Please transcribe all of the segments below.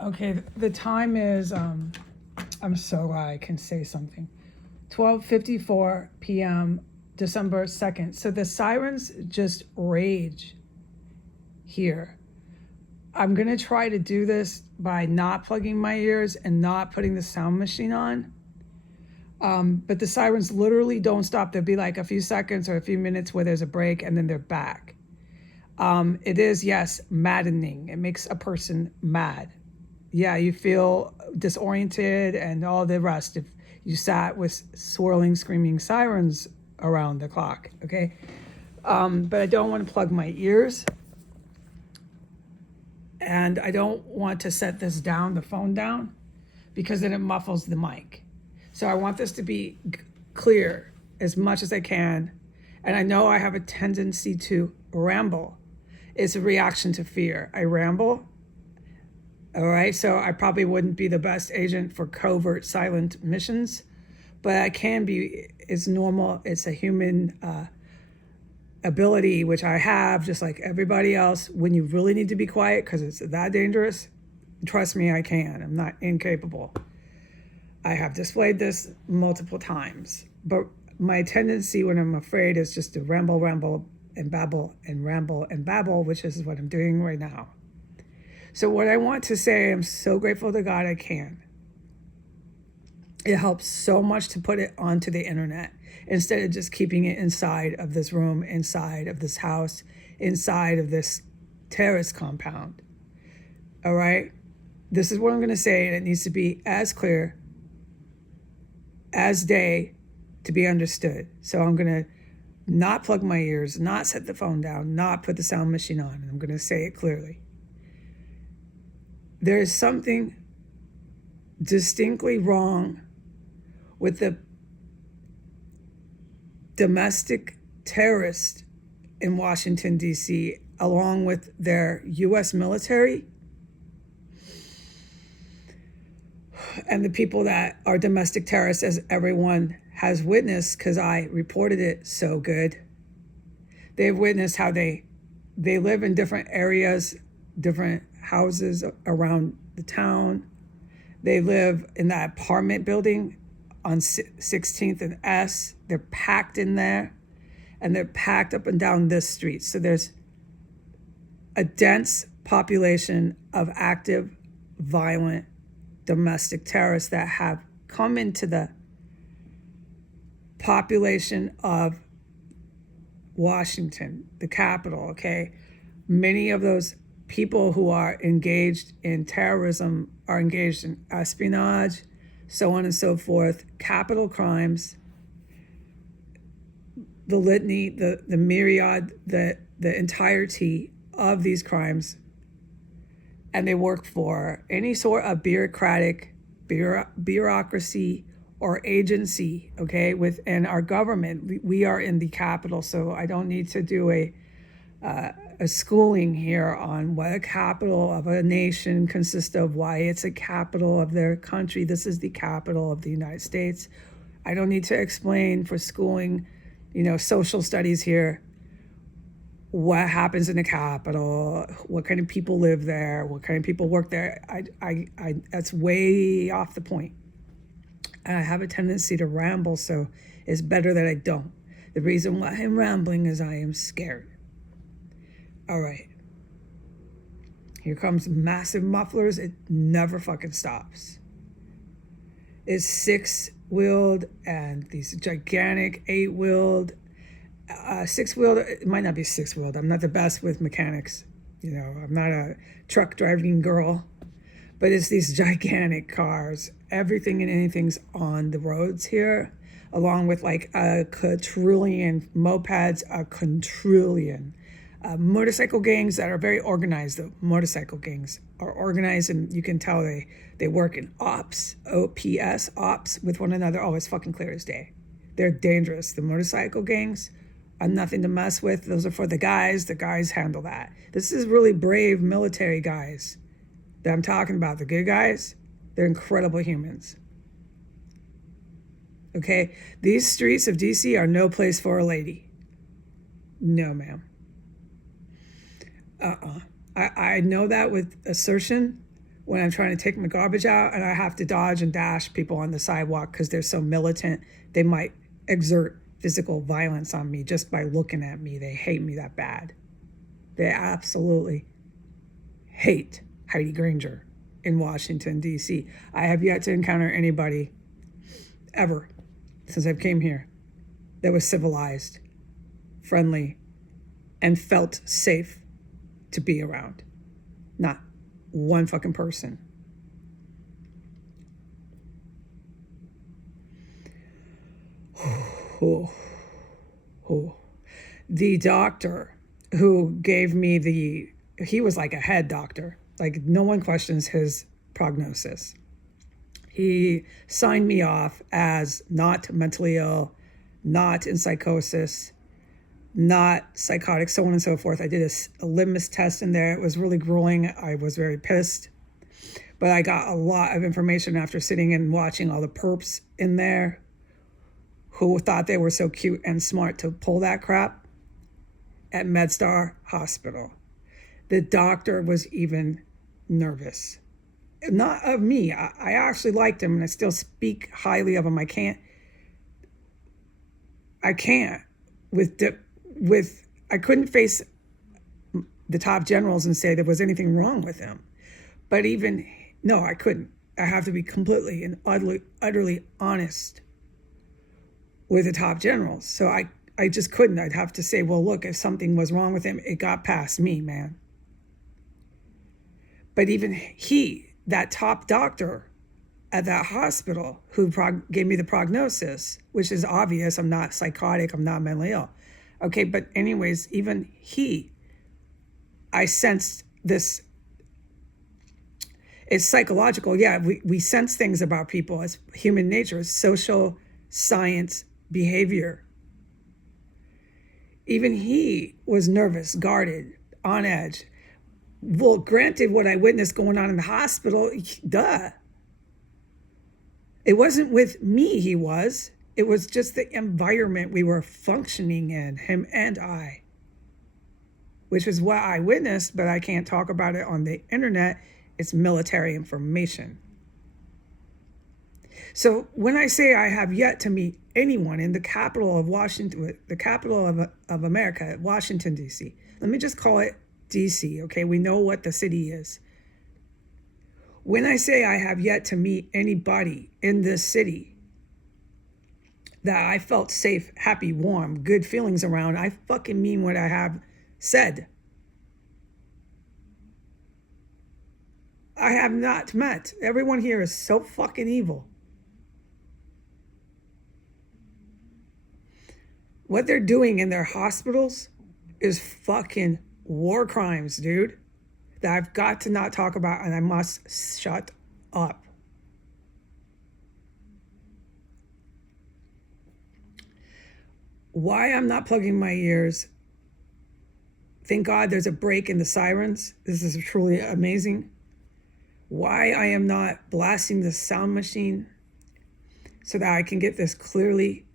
Okay, the time is, I'm so glad I can say something. 12:54 p.m., December 2nd. So the sirens just rage here. I'm going to try to do this by not plugging my ears and not putting the sound machine on. But the sirens literally don't stop. There'll be like a few seconds or a few minutes where there's a break and then they're back. It is, yes, maddening. It makes a person mad. Yeah, you feel disoriented and all the rest if you sat with swirling, screaming sirens around the clock, okay? But I don't want to plug my ears. And I don't want to set this down, the phone down, because then it muffles the mic. So I want this to be clear as much as I can. And I know I have a tendency to ramble. It's a reaction to fear. I ramble. All right. So I probably wouldn't be the best agent for covert silent missions, but I can be. It's normal. It's a human ability, which I have, just like everybody else. When you really need to be quiet because it's that dangerous, trust me, I can. I'm not incapable. I have displayed this multiple times, but my tendency when I'm afraid is just to ramble, and babble, and ramble and babble, which is what I'm doing right now. So what I want to say, I'm so grateful to God I can. It helps so much to put it onto the internet instead of just keeping it inside of this room, inside of this house, inside of this terrace compound. All right? This is what I'm going to say, and it needs to be as clear as day to be understood. So I'm going to not plug my ears, not set the phone down, not put the sound machine on, and I'm going to say it clearly. There is something distinctly wrong with the domestic terrorists in Washington, D.C., along with their U.S. military and the people that are domestic terrorists, as everyone has witnessed, because I reported it so good. They've witnessed how they live in different areas, different houses around the town. They live in that apartment building on 16th and S. They're packed in there, and they're packed up and down this street. So there's a dense population of active, violent, domestic terrorists that have come into the population of Washington, the capital, okay? Many of those people who are engaged in terrorism are engaged in espionage, so on and so forth, capital crimes, the litany, the myriad, the entirety of these crimes. And they work for any sort of bureaucracy or agency, okay, within our government. We are in the capital, so I don't need to do a schooling here on what a capital of a nation consists of, why it's a capital of their country. This is the capital of the United States. I don't need to explain for schooling, social studies here, what happens in the capital, what kind of people live there, what kind of people work there. I that's way off the point. And I have a tendency to ramble, so it's better that I don't. The reason why I'm rambling is I am scared. All right. Here comes massive mufflers. It never fucking stops. It's six-wheeled and these gigantic eight-wheeled. Six-wheeled, it might not be six-wheeled. I'm not the best with mechanics. I'm not a truck driving girl. But it's these gigantic cars. Everything and anything's on the roads here, along with like a quadrillion mopeds, a quadrillion. Motorcycle gangs that are very organized, though. Motorcycle gangs are organized, and you can tell they work in ops with one another. Oh, it's fucking clear as day. They're dangerous. The motorcycle gangs are nothing to mess with. Those are for the guys. The guys handle that. This is really brave military guys that I'm talking about. The good guys, they're incredible humans. Okay? These streets of DC are no place for a lady. No, ma'am. I know that with assertion, when I'm trying to take my garbage out and I have to dodge and dash people on the sidewalk because they're so militant, they might exert physical violence on me just by looking at me. They hate me that bad. They absolutely hate Heidi Granger in Washington, D.C. I have yet to encounter anybody ever since I've came here that was civilized, friendly, and felt safe to be around. Not one fucking person. The doctor who gave me he was like a head doctor. Like, no one questions his prognosis. He signed me off as not mentally ill, not in psychosis, not psychotic, so on and so forth. I did a litmus test in there. It was really grueling. I was very pissed. But I got a lot of information after sitting and watching all the perps in there who thought they were so cute and smart to pull that crap at MedStar Hospital. The doctor was even nervous. Not of me. I actually liked him and I still speak highly of him. I can't I couldn't face the top generals and say there was anything wrong with him. But no, I couldn't. I have to be completely and utterly honest with the top generals. So I just couldn't. I'd have to say, well, look, if something was wrong with him, it got past me, man. But even that top doctor at that hospital who gave me the prognosis, which is obvious, I'm not psychotic, I'm not mentally ill. Okay, but anyways, even I sensed this. It's psychological. Yeah, we sense things about people as human nature, as social science behavior. Even he was nervous, guarded, on edge. Well, granted, what I witnessed going on in the hospital, duh. It wasn't with me, it was just the environment we were functioning in, him and I, which is what I witnessed, but I can't talk about it on the internet. It's military information. So when I say I have yet to meet anyone in the capital of Washington, the capital of America, Washington, D.C., let me just call it D.C., okay? We know what the city is. When I say I have yet to meet anybody in this city that I felt safe, happy, warm, good feelings around, I fucking mean what I have said. I have not met. Everyone here is so fucking evil. What they're doing in their hospitals is fucking war crimes, dude, that I've got to not talk about, and I must shut up. Why I'm not plugging my ears, thank God there's a break in the sirens. This is truly amazing. Why I am not blasting the sound machine so that I can get this clearly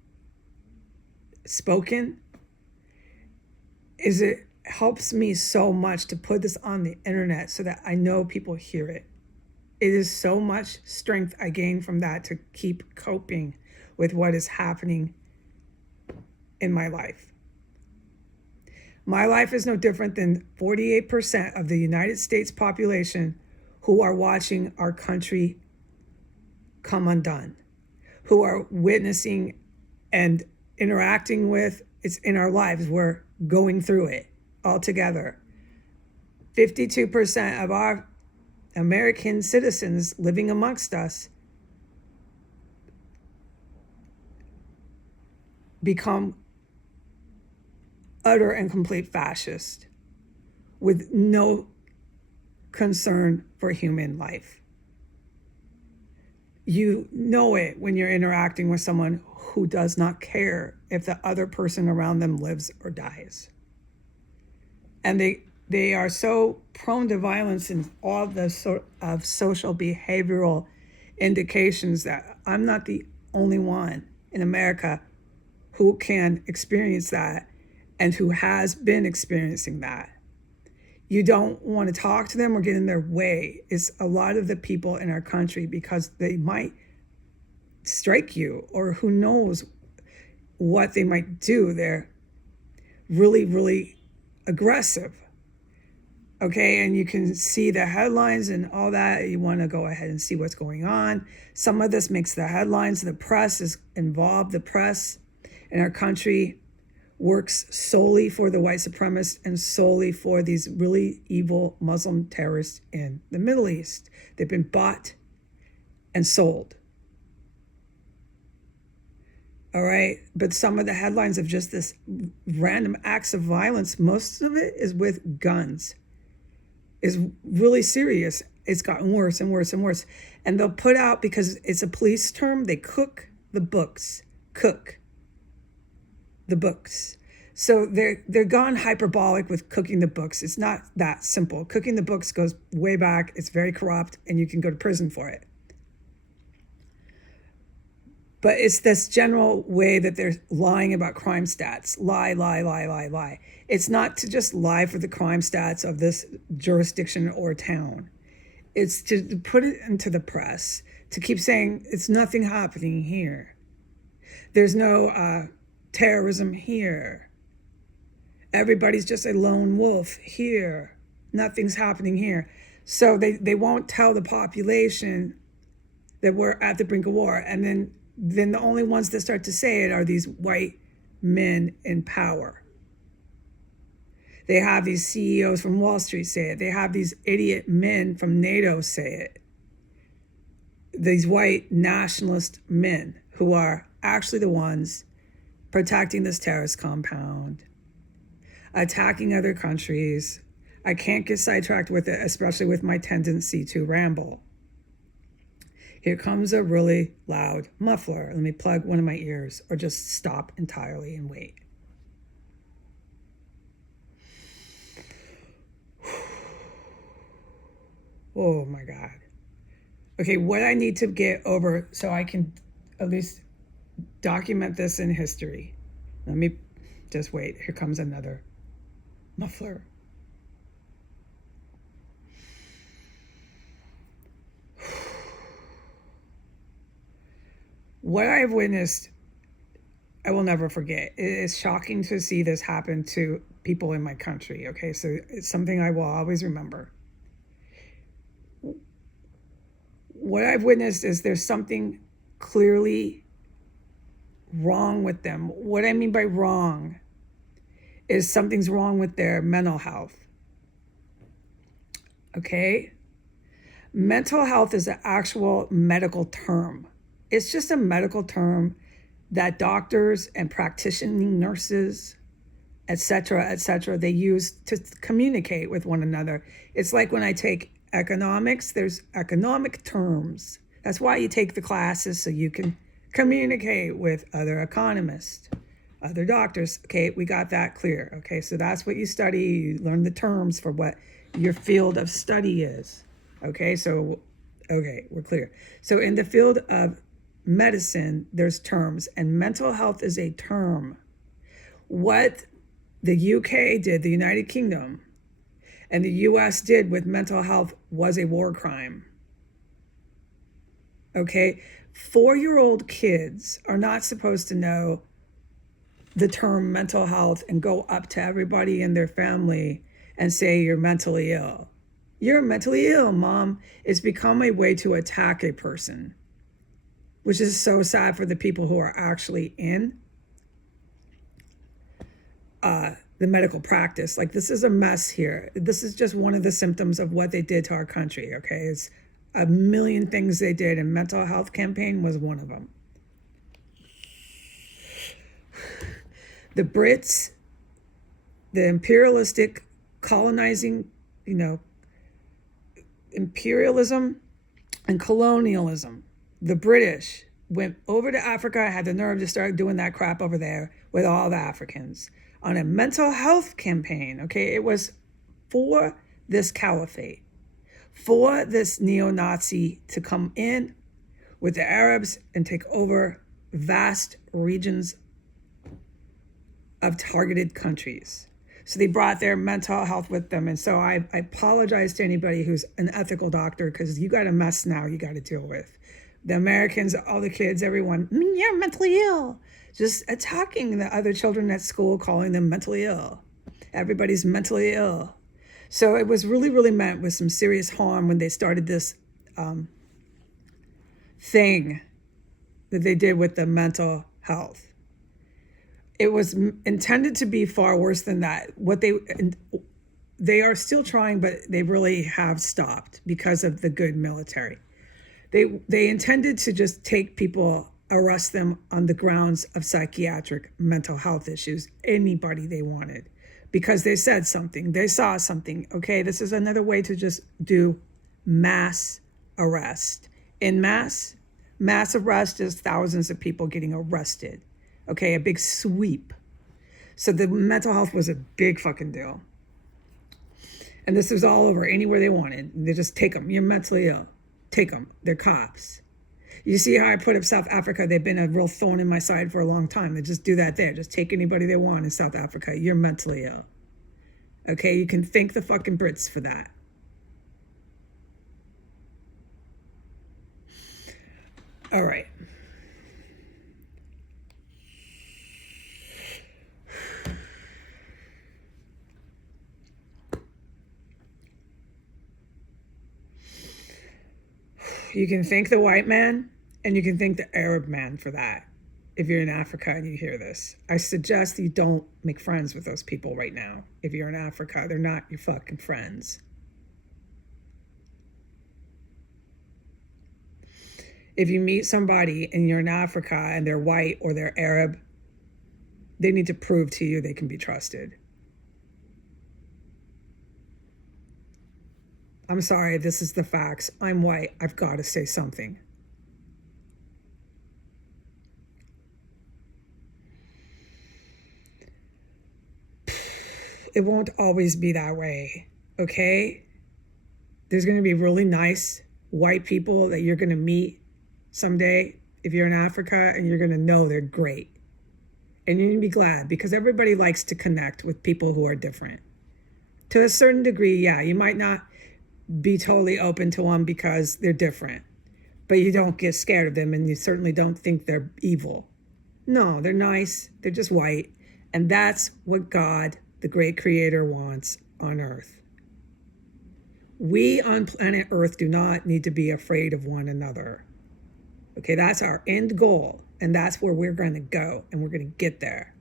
spoken is it helps me so much to put this on the internet so that I know people hear it. It is so much strength I gain from that to keep coping with what is happening in my life. My life is no different than 48% of the United States population who are watching our country come undone, who are witnessing and interacting with, it's in our lives, we're going through it all together. 52% of our American citizens living amongst us become utter and complete fascist with no concern for human life. You know it when you're interacting with someone who does not care if the other person around them lives or dies. And they are so prone to violence and all the sort of social behavioral indications that I'm not the only one in America who can experience that and who has been experiencing that. you don't want to talk to them or get in their way. It's a lot of the people in our country, because they might strike you, or who knows what they might do. They're really, really aggressive. Okay, and you can see the headlines and all that. You want to go ahead and see what's going on. Some of this makes the headlines. The press is involved. The press in our country works solely for the white supremacists and solely for these really evil Muslim terrorists in the Middle East. They've been bought and sold. All right, but some of the headlines of just this random acts of violence, most of it is with guns, is really serious. It's gotten worse and worse and worse. And they'll put out, because it's a police term, they cook the books. So they're gone hyperbolic with cooking the books. It's not that simple. Cooking the books goes way back. It's very corrupt, and you can go to prison for it. But it's this general way that they're lying about crime stats. Lie. It's not to just lie for the crime stats of this jurisdiction or town. It's to put it into the press, to keep saying it's nothing happening here. There's no terrorism here. Everybody's just a lone wolf here. Nothing's happening here. So they won't tell the population that we're at the brink of war. And then the only ones that start to say it are these white men in power. They have these CEOs from Wall Street say it. They have these idiot men from NATO say it. These white nationalist men who are actually the ones protecting this terrorist compound, attacking other countries. I can't get sidetracked with it, especially with my tendency to ramble. Here comes a really loud muffler. Let me plug one of my ears, or just stop entirely and wait. Oh my God. Okay, what I need to get over so I can at least document this in history. Let me just wait. Here comes another muffler. What I've witnessed, I will never forget. It is shocking to see this happen to people in my country, okay? So it's something I will always remember. What I've witnessed is there's something clearly wrong with them. What I mean by wrong is something's wrong with their mental health, okay? Mental health is an actual medical term. It's just a medical term that doctors and practicing nurses, et cetera, they use to communicate with one another. It's like when I take economics, there's economic terms. That's why you take the classes, so you can communicate with other economists, other doctors. Okay, we got that clear. Okay, so that's what you study. You learn the terms for what your field of study is. Okay, so, okay, we're clear. So in the field of medicine, there's terms, and mental health is a term. What the UK did, the United Kingdom, and the US did with mental health was a war crime. Okay, 4-year-old kids are not supposed to know the term mental health and go up to everybody in their family and say you're mentally ill. You're mentally ill, Mom. It's become a way to attack a person, which is so sad for the people who are actually in the medical practice. Like, this is a mess here. This is just one of the symptoms of what they did to our country, okay? It's a million things they did, and mental health campaign was one of them. The Brits, the imperialistic colonizing, imperialism and colonialism. The British went over to Africa, had the nerve to start doing that crap over there with all the Africans on a mental health campaign, okay? It was for this caliphate, for this neo-Nazi to come in with the Arabs and take over vast regions of targeted countries. So they brought their mental health with them. And so I apologize to anybody who's an ethical doctor, because you got a mess now you got to deal with. The Americans, all the kids, everyone, you're mentally ill. Just attacking the other children at school, calling them mentally ill. Everybody's mentally ill. So it was really, really meant with some serious harm when they started this thing that they did with the mental health. It was intended to be far worse than that. What they are still trying, but they really have stopped because of the good military. They intended to just take people, arrest them on the grounds of psychiatric mental health issues, anybody they wanted, because they said something, they saw something. Okay, this is another way to just do mass arrest. In mass arrest is thousands of people getting arrested. Okay, a big sweep. So the mental health was a big fucking deal. And this was all over, anywhere they wanted. They just take them. You're mentally ill. Take them. They're cops. You see how I put up South Africa? They've been a real thorn in my side for a long time. They just do that there. Just take anybody they want in South Africa. You're mentally ill. Okay, you can thank the fucking Brits for that. All right. You can thank the white man and you can thank the Arab man for that. If you're in Africa and you hear this, I suggest you don't make friends with those people right now. If you're in Africa, they're not your fucking friends. If you meet somebody and you're in Africa and they're white or they're Arab, they need to prove to you they can be trusted. I'm sorry, this is the facts. I'm white. I've got to say something. It won't always be that way, okay? There's going to be really nice white people that you're going to meet someday if you're in Africa, and you're going to know they're great. And you're going to be glad, because everybody likes to connect with people who are different. To a certain degree, yeah, you might not be totally open to them because they're different, but you don't get scared of them, and you certainly don't think they're evil. No, they're nice. They're just white. And that's what God, the great creator, wants on earth. We on planet Earth do not need to be afraid of one another. Okay, that's our end goal, and that's where we're going to go, and we're going to get there.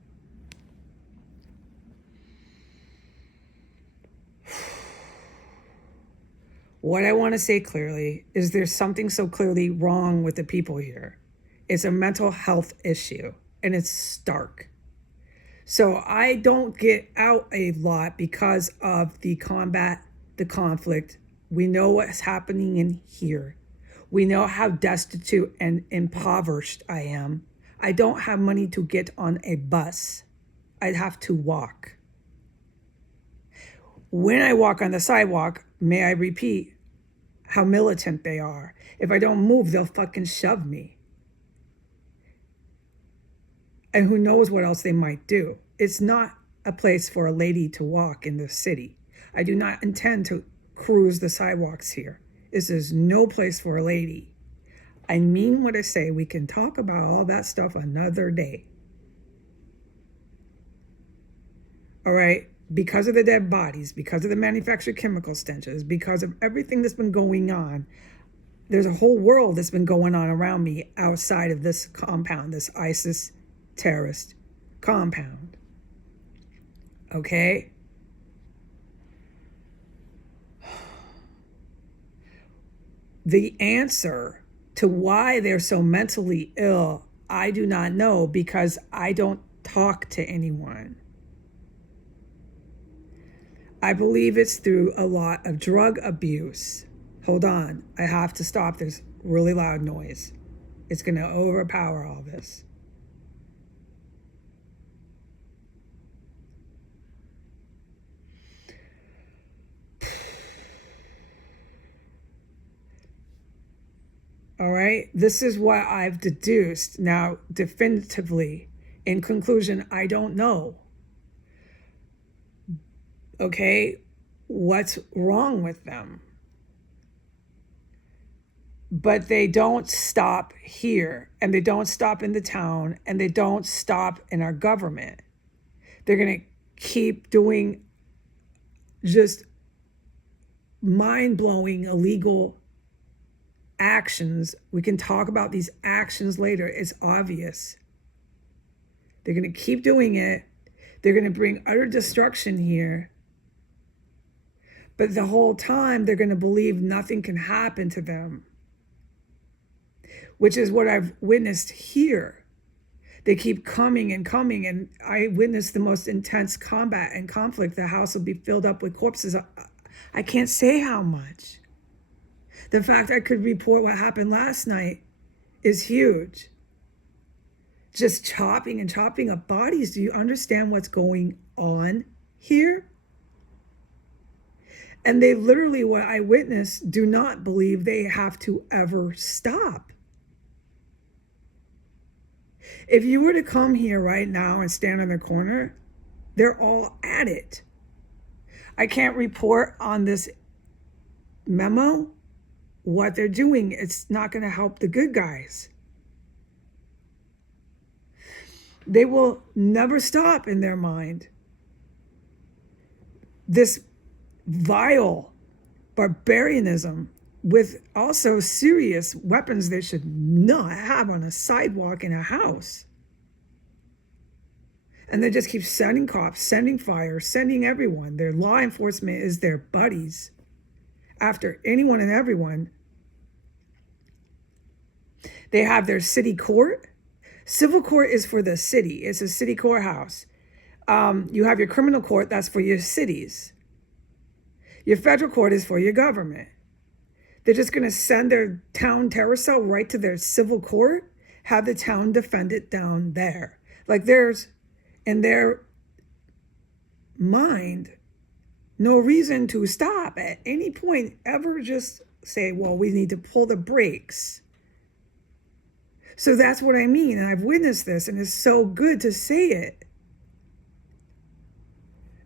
What I want to say clearly is there's something so clearly wrong with the people here. It's a mental health issue, and it's stark. So I don't get out a lot because of the combat, the conflict. We know what's happening in here. We know how destitute and impoverished I am. I don't have money to get on a bus. I'd have to walk. When I walk on the sidewalk, may I repeat how militant they are. If I don't move, they'll fucking shove me. And who knows what else they might do. It's not a place for a lady to walk in this city. I do not intend to cruise the sidewalks here. This is no place for a lady. I mean what I say. We can talk about all that stuff another day. All right? Because of the dead bodies, because of the manufactured chemical stenches, because of everything that's been going on, there's a whole world that's been going on around me outside of this compound, this ISIS terrorist compound. Okay? The answer to why they're so mentally ill, I do not know, because I don't talk to anyone. I believe it's through a lot of drug abuse. Hold on, I have to stop. There's really loud noise. It's going to overpower all this. All right, this is what I've deduced. Now, definitively, in conclusion, I don't know. Okay, what's wrong with them? But they don't stop here, and they don't stop in the town, and they don't stop in our government. They're going to keep doing just mind-blowing illegal actions. We can talk about these actions later. It's obvious. They're going to keep doing it. They're going to bring utter destruction here. But the whole time, they're going to believe nothing can happen to them, which is what I've witnessed here. They keep coming and coming, and I witnessed the most intense combat and conflict. The house will be filled up with corpses. I can't say how much. The fact I could report what happened last night is huge. Just chopping and chopping up bodies. Do you understand what's going on here? And they literally, what I witnessed, do not believe they have to ever stop. If you were to come here right now and stand in the corner, they're all at it. I can't report on this memo what they're doing. It's not going to help the good guys. They will never stop in their mind. This vile barbarianism with also serious weapons they should not have on a sidewalk in a house. And they just keep sending cops, sending fire, sending everyone. Their law enforcement is their buddies after anyone and everyone. They have their city court. Civil court is for the city. It's a city courthouse. You have your criminal court. That's for your cities. Your federal court is for your government. They're just going to send their town terror cell right to their civil court, have the town defend it down there. Like there's, in their mind, no reason to stop at any point, ever just say, well, we need to pull the brakes. So that's what I mean. And I've witnessed this, and it's so good to say it.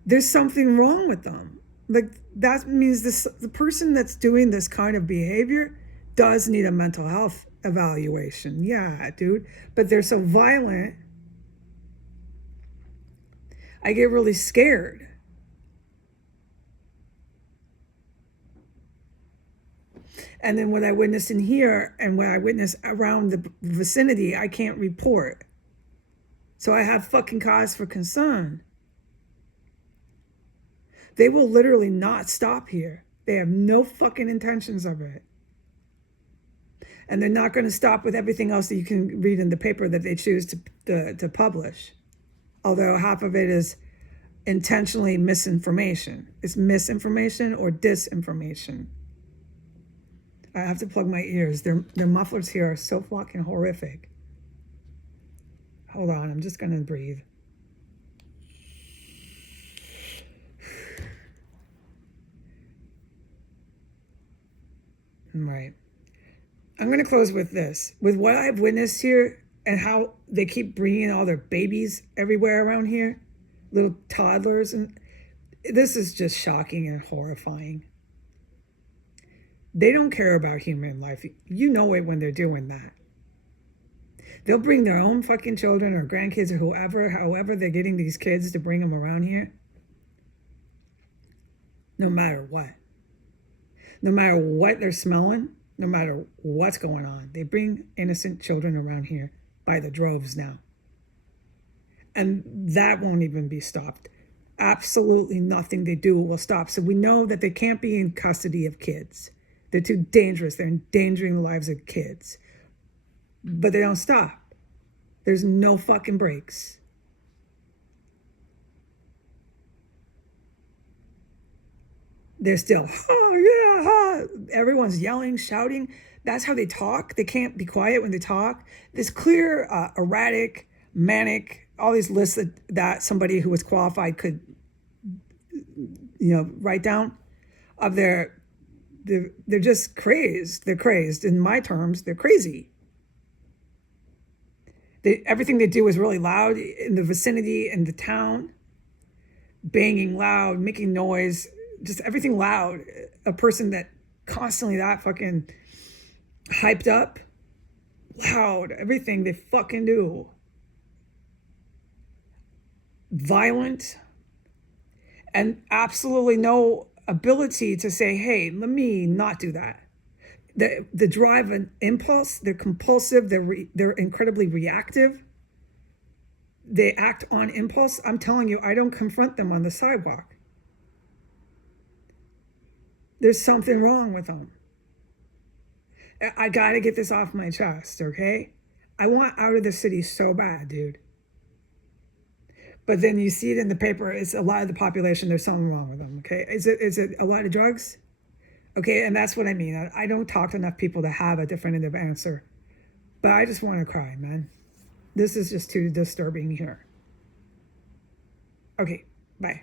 There's something wrong with them. Like that means the person that's doing this kind of behavior does need a mental health evaluation. Yeah, dude. But they're so violent. I get really scared. And then what I witnessed in here and what I witnessed around the vicinity, I can't report. So I have fucking cause for concern. They will literally not stop here. They have no fucking intentions of it. And they're not going to stop with everything else that you can read in the paper that they choose to publish. Although half of it is intentionally misinformation. It's misinformation or disinformation. I have to plug my ears. Their mufflers here are so fucking horrific. Hold on, I'm just going to breathe. Right. I'm going to close with this. With what I've witnessed here and how they keep bringing all their babies everywhere around here, little toddlers, and this is just shocking and horrifying. They don't care about human life. You know it when they're doing that. They'll bring their own fucking children or grandkids or whoever, however they're getting these kids to bring them around here. No matter what. No matter what they're smelling, no matter what's going on, they bring innocent children around here by the droves now. And that won't even be stopped. Absolutely nothing they do will stop. So we know that they can't be in custody of kids. They're too dangerous. They're endangering the lives of kids. But they don't stop. There's no fucking breaks. They're still, oh yeah, everyone's yelling, shouting. That's how they talk. They can't be quiet when they talk. This clear, erratic, manic, all these lists that somebody who was qualified could, write down of they're just crazed. They're crazed. In my terms, they're crazy. Everything they do is really loud in the vicinity, in the town. banging loud, making noise, just everything loud. A person that constantly that fucking hyped up, loud, everything they fucking do. Violent, and absolutely no ability to say, hey, let me not do that. The drive and impulse, they're compulsive, they're incredibly reactive. They act on impulse. I'm telling you, I don't confront them on the sidewalk. There's something wrong with them. I gotta get this off my chest, okay? I want out of the city so bad, dude. But then you see it in the paper, it's a lot of the population, there's something wrong with them, okay? Is it a lot of drugs? Okay, and that's what I mean. I don't talk to enough people to have a definitive answer. But I just want to cry, man. This is just too disturbing here. Okay, bye.